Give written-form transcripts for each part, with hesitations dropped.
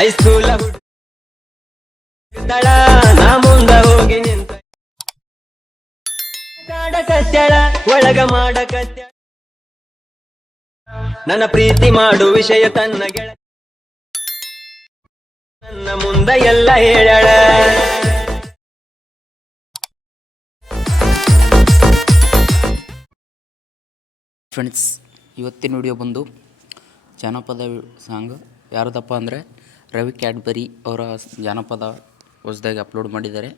ಐಸ್ಕೂಲ ಹುಡುಗ ನಾ ಮುಂದ ಹೋಗಿ ನಿಂತ ಕತ್ಯಾಳ ಒಳಗ ಮಾಡಕತ್ಯಾಳ ನನ್ನ ಪ್ರೀತಿ ಮಾಡು ವಿಷಯ ತನ್ನ ಗೆಳ ನನ್ನ ಮುಂದ ಎಲ್ಲ ಹೇಳಳ. ಫ್ರೆಂಡ್ಸ್, ಇವತ್ತಿನ ವಿಡಿಯೋ ಬಂದು ಜಾನಪದ ಸಾಂಗ್. ಯಾರದಪ್ಪ ಅಂದರೆ ರವಿ ಕ್ಯಾಡ್ಬರಿ ಅವರ ಜಾನಪದ ಹೊಸದಾಗಿ ಅಪ್ಲೋಡ್ ಮಾಡಿದ್ದಾರೆ.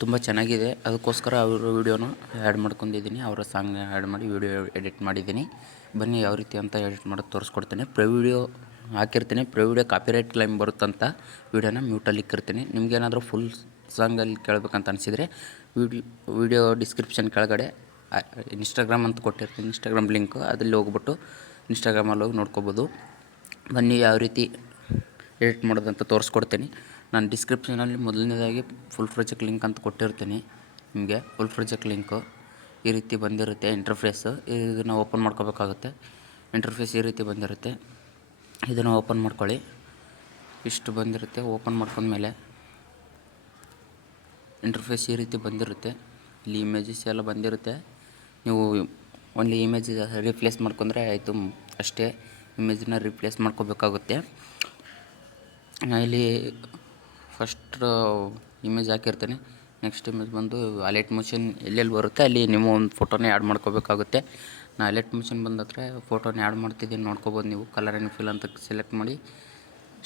ತುಂಬ ಚೆನ್ನಾಗಿದೆ. ಅದಕ್ಕೋಸ್ಕರ ಅವರ ವೀಡಿಯೋನ ಆ್ಯಡ್ ಮಾಡ್ಕೊಂಡಿದ್ದೀನಿ. ಅವರ ಸಾಂಗ್ನ ಆ್ಯಡ್ ಮಾಡಿ ವೀಡಿಯೋ ಎಡಿಟ್ ಮಾಡಿದ್ದೀನಿ. ಬನ್ನಿ ಯಾವ ರೀತಿ ಅಂತ ಎಡಿಟ್ ಮಾಡೋದು ತೋರಿಸ್ಕೊಡ್ತೇನೆ. ವಿಡಿಯೋ ಹಾಕಿರ್ತೀನಿ. ವಿಡಿಯೋ ಕಾಪಿರೈಟ್ ಕ್ಲೈಮ್ ಬರುತ್ತಂತ ವೀಡಿಯೋನ ಮ್ಯೂಟಲ್ಲಿ ಇಕ್ಕಿರ್ತೀನಿ. ನಿಮಗೇನಾದರೂ ಫುಲ್ ಸಾಂಗಲ್ಲಿ ಕೇಳಬೇಕಂತ ಅನಿಸಿದರೆ ವಿಡಿಯೋ ಡಿಸ್ಕ್ರಿಪ್ಷನ್ ಕೆಳಗಡೆ ಇನ್ಸ್ಟಾಗ್ರಾಮ್ ಅಂತ ಕೊಟ್ಟಿರ್ತೀನಿ. ಇನ್ಸ್ಟಾಗ್ರಾಮ್ ಲಿಂಕು ಅದಲ್ಲಿ ಹೋಗ್ಬಿಟ್ಟು ಇನ್ಸ್ಟಾಗ್ರಾಮಲ್ಲಿ ಹೋಗಿ ನೋಡ್ಕೋಬೋದು. ಬನ್ನಿ ಯಾವ ರೀತಿ ಎಡಿಟ್ ಮಾಡೋದಂತ ತೋರಿಸ್ಕೊಡ್ತೀನಿ. ನಾನು ಡಿಸ್ಕ್ರಿಪ್ಷನಲ್ಲಿ ಮೊದಲನೇದಾಗಿ ಫುಲ್ ಪ್ರೊಜೆಕ್ಟ್ ಲಿಂಕ್ ಅಂತ ಕೊಟ್ಟಿರ್ತೀನಿ. ನಿಮಗೆ ಫುಲ್ ಪ್ರೊಜೆಕ್ಟ್ ಲಿಂಕು ಈ ರೀತಿ ಬಂದಿರುತ್ತೆ. ಇಂಟರ್ಫೇಸು ಇದನ್ನು ಓಪನ್ ಮಾಡ್ಕೋಬೇಕಾಗುತ್ತೆ. ಇಂಟರ್ಫೇಸ್ ಈ ರೀತಿ ಬಂದಿರುತ್ತೆ. ಇದನ್ನು ಓಪನ್ ಮಾಡ್ಕೊಳ್ಳಿ. ಇಷ್ಟು ಬಂದಿರುತ್ತೆ. ಓಪನ್ ಮಾಡ್ಕೊಂಡ್ಮೇಲೆ ಇಂಟರ್ಫೇಸ್ ಈ ರೀತಿ ಬಂದಿರುತ್ತೆ. ಇಲ್ಲಿ ಇಮೇಜಸ್ ಎಲ್ಲ ಬಂದಿರುತ್ತೆ. ನೀವು ಓನ್ಲಿ ಇಮೇಜ್ ರಿಪ್ಲೇಸ್ ಮಾಡ್ಕೊಂಡ್ರೆ ಆಯಿತು ಅಷ್ಟೇ. ಇಮೇಜನ್ನ ರಿಪ್ಲೇಸ್ ಮಾಡ್ಕೋಬೇಕಾಗುತ್ತೆ. ಇಲ್ಲಿ ಫಸ್ಟ್ ಇಮೇಜ್ ಹಾಕಿರ್ತೀನಿ. ನೆಕ್ಸ್ಟ್ ಇಮೇಜ್ ಬಂದು ಅಲೈಟ್ ಮೋಷನ್ ಎಲ್ಲೆಲ್ಲಿ ಬರುತ್ತೆ ಅಲ್ಲಿ ನೀವು ಒಂದು ಫೋಟೋನೇ ಆ್ಯಡ್ ಮಾಡ್ಕೋಬೇಕಾಗುತ್ತೆ. ನಾನು ಅಲೈಟ್ ಮೋಷನ್ ಬಂದ ಹತ್ರ ಫೋಟೋನ ಆ್ಯಡ್ ಮಾಡ್ತಿದ್ದೀನಿ, ನೋಡ್ಕೋಬೋದು ನೀವು. ಕಲರ್ ಆ್ಯಂಡ್ ಫಿಲ್ ಅಂತ ಸೆಲೆಕ್ಟ್ ಮಾಡಿ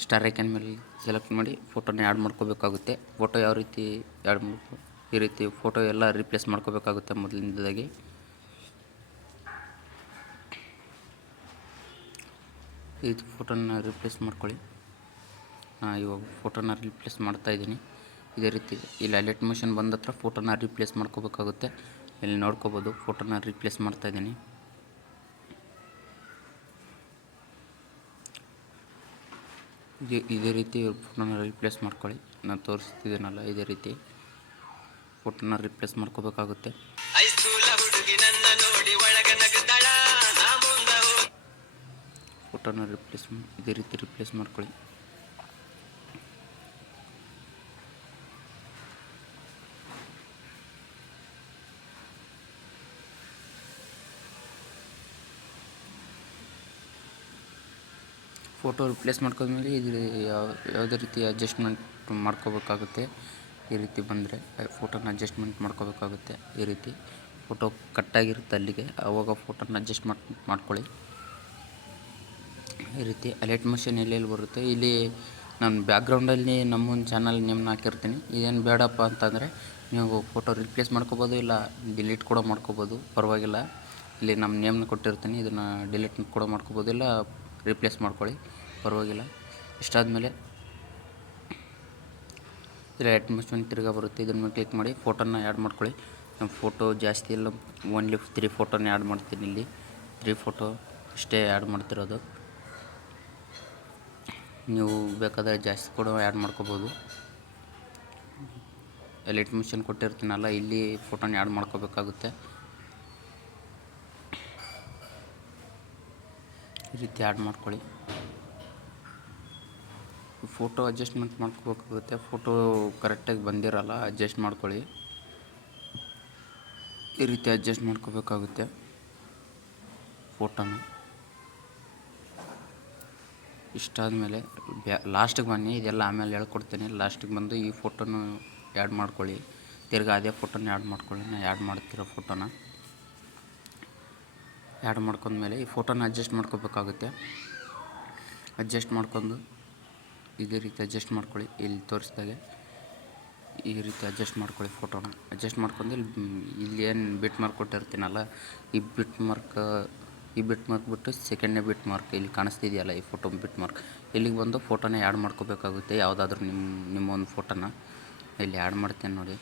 ಸ್ಟಾರ್ ಐಕನ್ ಮೇಲೆ ಸೆಲೆಕ್ಟ್ ಮಾಡಿ ಫೋಟೋನ ಆ್ಯಡ್ ಮಾಡ್ಕೋಬೇಕಾಗುತ್ತೆ. ಫೋಟೋ ಯಾವ ರೀತಿ ಆ್ಯಡ್ ಮಾಡ್ಕೊ ಈ ರೀತಿ ಫೋಟೋ ಎಲ್ಲ ರಿಪ್ಲೇಸ್ ಮಾಡ್ಕೋಬೇಕಾಗುತ್ತೆ. ಮೊದಲಿಂದಾಗಿ ಇದು ಫೋಟೋನ ರಿಪ್ಲೇಸ್ ಮಾಡ್ಕೊಳ್ಳಿ. ಇವಾಗ ಫೋಟೋನ ರಿಪ್ಲೇಸ್ ಮಾಡ್ತಾಯಿದ್ದೀನಿ. ಇದೇ ರೀತಿ ಇಲ್ಲಿ ಅಲೈಟ್ ಮೋಷನ್ ಬಂದ ಹತ್ರ ಫೋಟೋನ ರಿಪ್ಲೇಸ್ ಮಾಡ್ಕೋಬೇಕಾಗುತ್ತೆ. ಇಲ್ಲಿ ನೋಡ್ಕೋಬೋದು ಫೋಟೋನ ರಿಪ್ಲೇಸ್ ಮಾಡ್ತಾಯಿದ್ದೀನಿ. ಇದೇ ರೀತಿ ಫೋಟೋನ ರಿಪ್ಲೇಸ್ ಮಾಡ್ಕೊಳ್ಳಿ. ನಾನು ತೋರಿಸ್ತಿದ್ದೀನಲ್ಲ ಇದೇ ರೀತಿ ಫೋಟೋನ ರಿಪ್ಲೇಸ್ ಮಾಡ್ಕೋಬೇಕಾಗುತ್ತೆ. ಫೋಟೋನ ಇದೇ ರೀತಿ ರಿಪ್ಲೇಸ್ ಮಾಡ್ಕೊಳ್ಳಿ. ಫೋಟೋ ರಿಪ್ಲೇಸ್ ಮಾಡ್ಕೊಂಡ್ಮೇಲೆ ಇದು ಯಾವುದೇ ರೀತಿ ಅಡ್ಜಸ್ಟ್ಮೆಂಟ್ ಮಾಡ್ಕೋಬೇಕಾಗುತ್ತೆ. ಈ ರೀತಿ ಬಂದರೆ ಫೋಟೋನ ಅಡ್ಜಸ್ಟ್ಮೆಂಟ್ ಮಾಡ್ಕೋಬೇಕಾಗುತ್ತೆ. ಈ ರೀತಿ ಫೋಟೋ ಕಟ್ಟಾಗಿರುತ್ತೆ ಅಲ್ಲಿಗೆ, ಆವಾಗ ಫೋಟೋನ ಅಡ್ಜಸ್ಟ್ ಮಾಡ್ಕೊಳ್ಳಿ. ಈ ರೀತಿ ಅಲೈಟ್ ಮೋಷನ್ ಎಲ್ಲೆಲ್ಲಿ ಬರುತ್ತೆ ಇಲ್ಲಿ ನಾನು ಬ್ಯಾಕ್ಗ್ರೌಂಡಲ್ಲಿ ನಮ್ಮೊಂದು ಚಾನಲ್ ನೇಮ್ನ ಹಾಕಿರ್ತೀನಿ. ಇದೇನು ಬೇಡಪ್ಪ ಅಂತಂದರೆ ನೀವು ಫೋಟೋ ರಿಪ್ಲೇಸ್ ಮಾಡ್ಕೋಬೋದು, ಇಲ್ಲ ಡಿಲೀಟ್ ಕೂಡ ಮಾಡ್ಕೋಬೋದು, ಪರವಾಗಿಲ್ಲ. ಇಲ್ಲಿ ನಮ್ಮ ನೇಮ್ನ ಕೊಟ್ಟಿರ್ತೀನಿ. ಇದನ್ನು ಡಿಲೀಟ್ ಕೂಡ ಮಾಡ್ಕೋಬೋದು, ಇಲ್ಲ ರಿಪ್ಲೇಸ್ ಮಾಡ್ಕೊಳ್ಳಿ, ಪರವಾಗಿಲ್ಲ. ಇಷ್ಟಾದಮೇಲೆ ಇಲ್ಲಿ ಅಲೈಟ್ ಮೋಷನ್ ತಿರ್ಗಾ ಬರುತ್ತೆ. ಇದನ್ನು ಕ್ಲಿಕ್ ಮಾಡಿ ಫೋಟೋನ ಆ್ಯಡ್ ಮಾಡ್ಕೊಳ್ಳಿ. ನಮ್ಮ ಫೋಟೋ ಜಾಸ್ತಿ ಎಲ್ಲ ಓನ್ಲಿ 3 ಫೋಟೋನ ಆ್ಯಡ್ ಮಾಡ್ತೀನಿ. ಇಲ್ಲಿ 3 ಫೋಟೋ ಅಷ್ಟೇ ಆ್ಯಡ್ ಮಾಡ್ತಿರೋದು. ನೀವು ಬೇಕಾದರೆ ಜಾಸ್ತಿ ಕೂಡ ಆ್ಯಡ್ ಮಾಡ್ಕೋಬೋದು. ಅಲೈಟ್ ಮೋಷನ್ ಕೊಟ್ಟಿರ್ತೀನಲ್ಲ ಇಲ್ಲಿ ಫೋಟೋನ ಆ್ಯಡ್ ಮಾಡ್ಕೋಬೇಕಾಗುತ್ತೆ. ಈ ರೀತಿ ಆ್ಯಡ್ ಮಾಡ್ಕೊಳ್ಳಿ. ಫೋಟೋ ಅಡ್ಜಸ್ಟ್ಮೆಂಟ್ ಮಾಡ್ಕೋಬೇಕಾಗುತ್ತೆ. ಫೋಟೋ ಕರೆಕ್ಟಾಗಿ ಬಂದಿರಲ್ಲ, ಅಡ್ಜಸ್ಟ್ ಮಾಡ್ಕೊಳ್ಳಿ. ಈ ರೀತಿ ಅಡ್ಜಸ್ಟ್ ಮಾಡ್ಕೋಬೇಕಾಗುತ್ತೆ ಫೋಟೋನ. ಇಷ್ಟಾದಮೇಲೆ ಲಾಸ್ಟಿಗೆ ಬನ್ನಿ. ಇದೆಲ್ಲ ಆಮೇಲೆ ಹೇಳ್ಕೊಡ್ತೀನಿ. ಲಾಸ್ಟಿಗೆ ಬಂದು ಈ ಫೋಟೋನ ಆ್ಯಡ್ ಮಾಡ್ಕೊಳ್ಳಿ. ತಿರ್ಗಿ ಅದೇ ಫೋಟೋನ ಆ್ಯಡ್ ಮಾಡ್ಕೊಳ್ಳಿ. ನಾನು ಆ್ಯಡ್ ಮಾಡ್ತಿರೋ ಫೋಟೋನ ಆ್ಯಡ್ ಮಾಡ್ಕೊಂಡ್ಮೇಲೆ ಈ ಫೋಟೋನ ಅಡ್ಜಸ್ಟ್ ಮಾಡ್ಕೋಬೇಕಾಗುತ್ತೆ. ಅಡ್ಜಸ್ಟ್ ಮಾಡ್ಕೊಂಡು ಇದೇ ರೀತಿ ಅಡ್ಜಸ್ಟ್ ಮಾಡ್ಕೊಳ್ಳಿ. ಇಲ್ಲಿ ತೋರಿಸ್ದಾಗೆ ಈ ರೀತಿ ಅಡ್ಜಸ್ಟ್ ಮಾಡ್ಕೊಳ್ಳಿ ಫೋಟೋನ. ಅಡ್ಜಸ್ಟ್ ಮಾಡ್ಕೊಂಡು ಇಲ್ಲಿ ಏನು ಬಿಟ್ ಮಾರ್ಕ್ ಕೊಟ್ಟಿರ್ತೀನಲ್ಲ ಈ ಬಿಟ್ ಮಾರ್ಕ್ ಬಿಟ್ಟು ಸೆಕೆಂಡ್ನೇ ಬಿಟ್ ಮಾರ್ಕ್ ಇಲ್ಲಿ ಕಾಣಿಸ್ತಿದೆಯಲ್ಲ ಈ ಫೋಟೋ ಬಿಟ್ ಮಾರ್ಕ್, ಇಲ್ಲಿಗೆ ಬಂದು ಫೋಟೋನ ಆ್ಯಡ್ ಮಾಡ್ಕೋಬೇಕಾಗುತ್ತೆ. ಯಾವುದಾದ್ರೂ ನಿಮ್ಮ ಒಂದು ಫೋಟೋನ ಇಲ್ಲಿ ಆ್ಯಡ್ ಮಾಡ್ತೇನೆ ನೋಡಿ.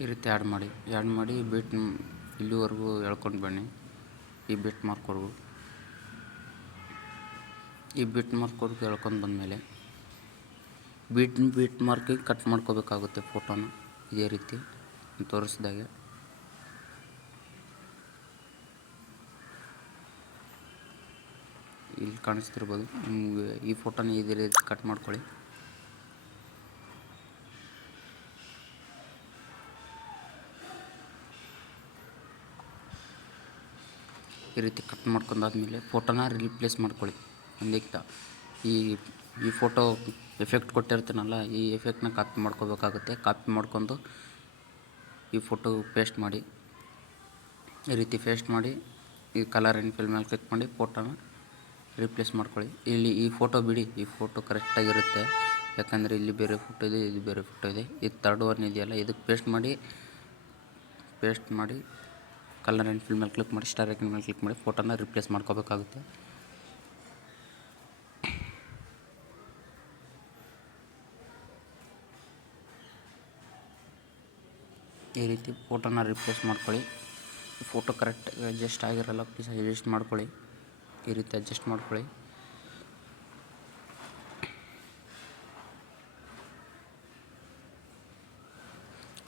ಈ ರೀತಿ ಆ್ಯಡ್ ಮಾಡಿ ಬಿಟ್ ಇಲ್ಲಿವರೆಗೂ ಎಳ್ಕೊಂಡು ಬನ್ನಿ. ಈ ಬಿಟ್ ಮಾರ್ಕ್ವರೆಗೂ ಎಳ್ಕೊಂಡು ಬಂದಮೇಲೆ ಬೀಟ್ ಮಾರ್ಕಿಗೆ ಕಟ್ ಮಾಡ್ಕೋಬೇಕಾಗುತ್ತೆ ಫೋಟೋನ ಇದೇ ರೀತಿ ತೋರಿಸಿದಾಗೆ. ಇಲ್ಲಿ ಕಾಣಿಸ್ತಿರ್ಬೋದು ನಿಮಗೆ ಈ ಫೋಟೋನ ಇದೇ ರೀತಿ ಕಟ್ ಮಾಡ್ಕೊಳ್ಳಿ. ಈ ರೀತಿ ಕಟ್ ಮಾಡ್ಕೊಂಡಾದ್ಮೇಲೆ ಫೋಟೋನ ರಿಪ್ಲೇಸ್ ಮಾಡ್ಕೊಳ್ಳಿ. ಒಂದಕ್ಕೆ ಈ ಫೋಟೋ ಎಫೆಕ್ಟ್ ಕೊಟ್ಟಿರ್ತೀನಲ್ಲ, ಈ ಎಫೆಕ್ಟ್ನ ಕಾಪಿ ಮಾಡ್ಕೋಬೇಕಾಗುತ್ತೆ. ಕಾಪಿ ಮಾಡ್ಕೊಂಡು ಈ ಫೋಟೋ ಪೇಸ್ಟ್ ಮಾಡಿ, ಈ ರೀತಿ ಪೇಸ್ಟ್ ಮಾಡಿ ಈ ಕಲರ್ ಆ್ಯಂಡ್ ಫಿಲ್ ಮೇಲೆ ಕ್ಲಿಕ್ ಮಾಡಿ ಫೋಟೋನ ರಿಪ್ಲೇಸ್ ಮಾಡ್ಕೊಳ್ಳಿ. ಇಲ್ಲಿ ಈ ಫೋಟೋ ಬಿಡಿ, ಈ ಫೋಟೋ ಕರೆಕ್ಟಾಗಿರುತ್ತೆ. ಯಾಕಂದರೆ ಇಲ್ಲಿ ಬೇರೆ ಫೋಟೋ ಇದೆ, ಇದು ಬೇರೆ ಫೋಟೋ ಇದೆ. ಇದು ಥರ್ಡ್ ಒನ್ ಇದೆಯಲ್ಲ, ಇದಕ್ಕೆ ಪೇಸ್ಟ್ ಮಾಡಿ ಕಲರ್ ಆ್ಯಂಡ್ ಫಿಲ್ ಮೇಲೆ ಕ್ಲಿಕ್ ಮಾಡಿ ಸ್ಟಾರ್ ಐಕನ್ ಮೇಲೆ ಕ್ಲಿಕ್ ಮಾಡಿ ಫೋಟೋನ ರಿಪ್ಲೇಸ್ ಮಾಡ್ಕೋಬೇಕಾಗುತ್ತೆ. ಈ ರೀತಿ ಫೋಟೋನ ರಿಪ್ಲೇಸ್ ಮಾಡ್ಕೊಳ್ಳಿ. ಫೋಟೋ ಕರೆಕ್ಟ್ ಅಡ್ಜಸ್ಟ್ ಆಗಿರಲ್ಲ, ಪ್ಲೀಸ್ ಅಡ್ಜಸ್ಟ್ ಮಾಡ್ಕೊಳ್ಳಿ. ಈ ರೀತಿ ಅಡ್ಜಸ್ಟ್ ಮಾಡ್ಕೊಳ್ಳಿ.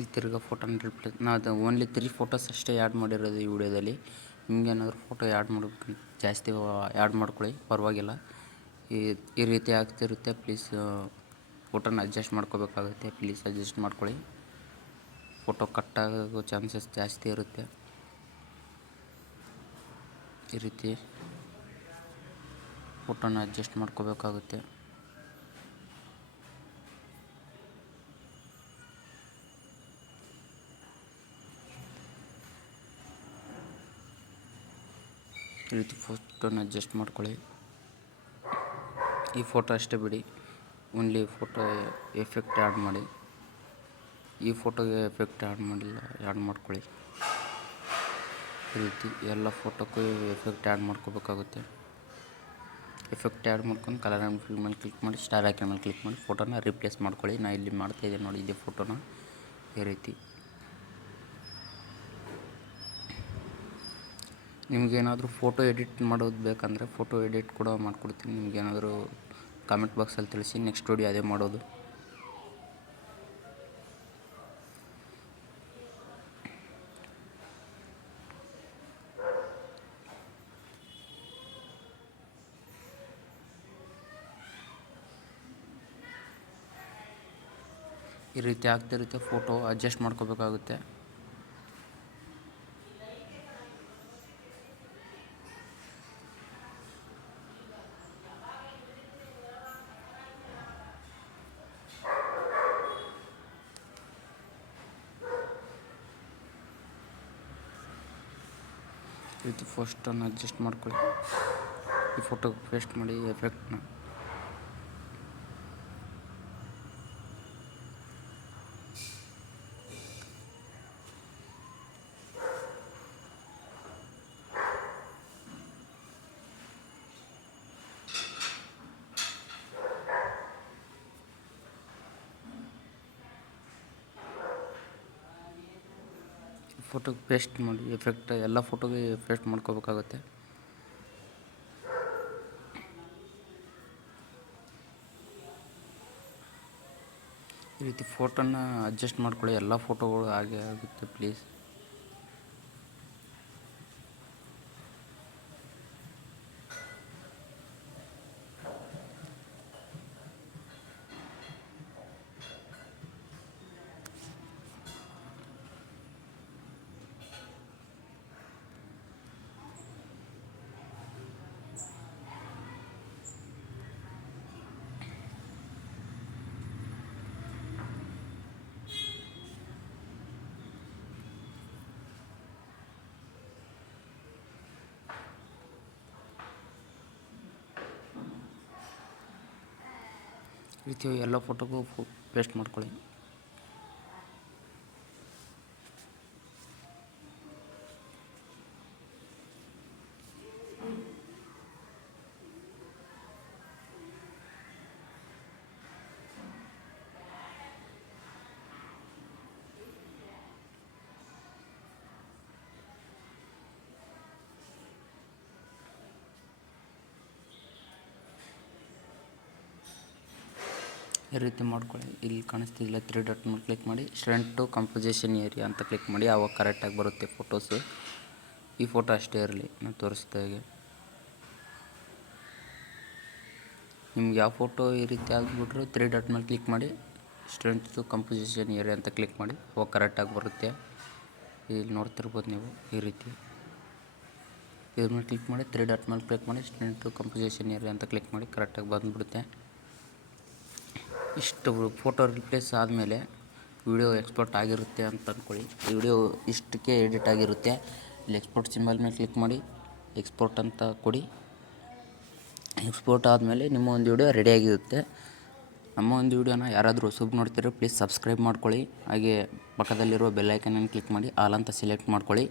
ಈ ತಿರ್ಗಾ ಫೋಟೋನ ರಿಪ್ಲೇಸ್ ಅದು ಓನ್ಲಿ 3 ಫೋಟೋಸ್ ಅಷ್ಟೇ ಆ್ಯಡ್ ಮಾಡಿರೋದು ಈ ವಿಡಿಯೋದಲ್ಲಿ. ನಿಮಗೇನಾದರೂ ಫೋಟೋ ಆ್ಯಡ್ ಮಾಡ್ಬೇಕು ಜಾಸ್ತಿ ಆ್ಯಡ್ ಮಾಡ್ಕೊಳ್ಳಿ, ಪರವಾಗಿಲ್ಲ. ಈ ರೀತಿ ಆಗ್ತಿರುತ್ತೆ. ಪ್ಲೀಸ್ ಫೋಟೋನ ಅಡ್ಜಸ್ಟ್ ಮಾಡ್ಕೋಬೇಕಾಗುತ್ತೆ. ಪ್ಲೀಸ್ ಅಡ್ಜಸ್ಟ್ ಮಾಡ್ಕೊಳ್ಳಿ. ಫೋಟೋ ಕಟ್ಟಾಗೋ ಚಾನ್ಸಸ್ ಜಾಸ್ತಿ ಇರುತ್ತೆ. ಈ ರೀತಿ ಫೋಟೋನ ಅಡ್ಜಸ್ಟ್ ಮಾಡ್ಕೋಬೇಕಾಗುತ್ತೆ. ಈ ರೀತಿ ಫೋಟೋನ ಅಡ್ಜಸ್ಟ್ ಮಾಡ್ಕೊಳ್ಳಿ. ಈ ಫೋಟೋ ಅಷ್ಟೇ ಬಿಡಿ, ಓನ್ಲಿ ಫೋಟೋ ಎಫೆಕ್ಟ್ ಆ್ಯಡ್ ಮಾಡಿ. ಈ ಫೋಟೋಗೆ ಎಫೆಕ್ಟ್ ಆ್ಯಡ್ ಮಾಡಿಲ್ಲ, ಆ್ಯಡ್ ಮಾಡ್ಕೊಳ್ಳಿ. ಈ ರೀತಿ ಎಲ್ಲ ಫೋಟೋಕ್ಕೂ ಎಫೆಕ್ಟ್ ಆ್ಯಡ್ ಮಾಡ್ಕೋಬೇಕಾಗುತ್ತೆ. ಎಫೆಕ್ಟ್ ಆ್ಯಡ್ ಮಾಡ್ಕೊಂಡು ಕಲರ್ ಆ್ಯಂಡ್ ಫಿಲ್ ಮೇಲೆ ಕ್ಲಿಕ್ ಮಾಡಿ ಸ್ಟಾರ್ ಐಕನ್ ಮೇಲೆ ಕ್ಲಿಕ್ ಮಾಡಿ ಫೋಟೋನ ರಿಪ್ಲೇಸ್ ಮಾಡ್ಕೊಳ್ಳಿ. ನಾನು ಇಲ್ಲಿ ಮಾಡ್ತಾಯಿದ್ದೀನಿ ನೋಡಿ, ಇದೇ ಫೋಟೋನ ಈ ರೀತಿ. ನಿಮಗೇನಾದರೂ ಫೋಟೋ ಎಡಿಟ್ ಮಾಡೋದು ಬೇಕಂದರೆ ಫೋಟೋ ಎಡಿಟ್ ಕೂಡ ಮಾಡಿಕೊಡ್ತೀನಿ. ನಿಮಗೇನಾದರೂ ಕಾಮೆಂಟ್ ಬಾಕ್ಸಲ್ಲಿ ತಿಳಿಸಿ, ನೆಕ್ಸ್ಟ್ ವಿಡಿಯೋ ಅದೇ ಮಾಡೋದು. ಈ ರೀತಿ ಆಗ್ತಿರುತ್ತೆ. ಫೋಟೋ ಅಡ್ಜಸ್ಟ್ ಮಾಡ್ಕೋಬೇಕಾಗುತ್ತೆ. ಈ ರೀತಿ ಫೋಟೋನ ಅಡ್ಜಸ್ಟ್ ಮಾಡ್ಕೊಳ್ಳಿ. ಈ ಫೋಟೋ ಪೇಸ್ಟ್ ಮಾಡಿ ಎಫೆಕ್ಟ್ನ ಫೋಟೋಗೆ ಪೇಸ್ಟ್ ಮಾಡಿ ಎಫೆಕ್ಟ್ ಎಲ್ಲ ಫೋಟೋಗೆ ಪೇಸ್ಟ್ ಮಾಡ್ಕೋಬೇಕಾಗುತ್ತೆ. ಈ ರೀತಿ ಫೋಟೋನ ಅಡ್ಜಸ್ಟ್ ಮಾಡ್ಕೊಳ್ಳಿ. ಎಲ್ಲ ಫೋಟೋಗಳು ಹಾಗೆ ಆಗುತ್ತೆ ಪ್ಲೀಸ್. ಈ ರೀತಿ ಎಲ್ಲ ಫೋಟೋಗೂ ಪೇಸ್ಟ್ ಮಾಡ್ಕೊಳ್ಳಿ. ಈ ರೀತಿ ಮಾಡ್ಕೊಳ್ಳಿ. ಇಲ್ಲಿ ಕಾಣಿಸ್ತಿಲ್ಲ 3 ಡಾಟ್ ಮೇಲೆ ಕ್ಲಿಕ್ ಮಾಡಿ ಸ್ಟ್ರೆಂತ್ ಟು ಕಂಪೋಸಿಷನ್ ಏರಿಯಾ ಅಂತ ಕ್ಲಿಕ್ ಮಾಡಿ. ಆವಾಗ ಕರೆಕ್ಟಾಗಿ ಬರುತ್ತೆ ಫೋಟೋಸು. ಈ ಫೋಟೋ ಅಷ್ಟೇ ಇರಲಿ, ನಾನು ತೋರಿಸ್ದಾಗೆ ನಿಮ್ಗೆ ಯಾವ ಫೋಟೋ ಈ ರೀತಿ ಆಗಿಬಿಟ್ರು 3 ಡಾಟ್ ಮೇಲೆ ಕ್ಲಿಕ್ ಮಾಡಿ ಸ್ಟ್ರೆಂತ್ ಟು ಕಂಪೋಸಿಷನ್ ಏರಿಯಾ ಅಂತ ಕ್ಲಿಕ್ ಮಾಡಿ. ಅವಾಗ ಕರೆಕ್ಟಾಗಿ ಬರುತ್ತೆ. ಇಲ್ಲಿ ನೋಡ್ತಿರ್ಬೋದು ನೀವು ಈ ರೀತಿ. ಇದ್ರ ಮೇಲೆ ಕ್ಲಿಕ್ ಮಾಡಿ 3 ಡಾಟ್ ಮೇಲೆ ಕ್ಲಿಕ್ ಮಾಡಿ ಸ್ಟ್ರೆಂತ್ ಟು ಕಂಪೋಸಿಷನ್ ಏರಿಯಾ ಅಂತ ಕ್ಲಿಕ್ ಮಾಡಿ ಕರೆಕ್ಟಾಗಿ ಬಂದುಬಿಡುತ್ತೆ. ಇಷ್ಟು ಫೋಟೋ ರಿಪ್ಲೇಸ್ ಆದಮೇಲೆ ವಿಡಿಯೋ ಎಕ್ಸ್ಪೋರ್ಟ್ ಆಗಿರುತ್ತೆ ಅಂತ ಅಂದ್ಕೊಳ್ಳಿ. ಈ ವಿಡಿಯೋ ಇಷ್ಟಕ್ಕೆ ಎಡಿಟ್ ಆಗಿರುತ್ತೆ. ಇಲ್ಲಿ ಎಕ್ಸ್ಪೋರ್ಟ್ ಸಿಂಬಲ್ ಮೇಲೆ ಕ್ಲಿಕ್ ಮಾಡಿ ಎಕ್ಸ್ಪೋರ್ಟ್ ಅಂತ ಕೊಡಿ. ಎಕ್ಸ್ಪೋರ್ಟ್ ಆದಮೇಲೆ ನಿಮ್ಮ ಒಂದು ವಿಡಿಯೋ ರೆಡಿಯಾಗಿರುತ್ತೆ. ನಮ್ಮ ಒಂದು ವಿಡಿಯೋನ ಯಾರಾದರೂ ಹೊಸಬ್ ನೋಡ್ತಿರೋ ಪ್ಲೀಸ್ ಸಬ್ಸ್ಕ್ರೈಬ್ ಮಾಡ್ಕೊಳ್ಳಿ. ಹಾಗೆ ಪಕ್ಕದಲ್ಲಿರುವ ಬೆಲ್ ಐಕನನ್ನು ಕ್ಲಿಕ್ ಮಾಡಿ ಆಲ್ ಅಂತ ಸೆಲೆಕ್ಟ್ ಮಾಡ್ಕೊಳ್ಳಿ.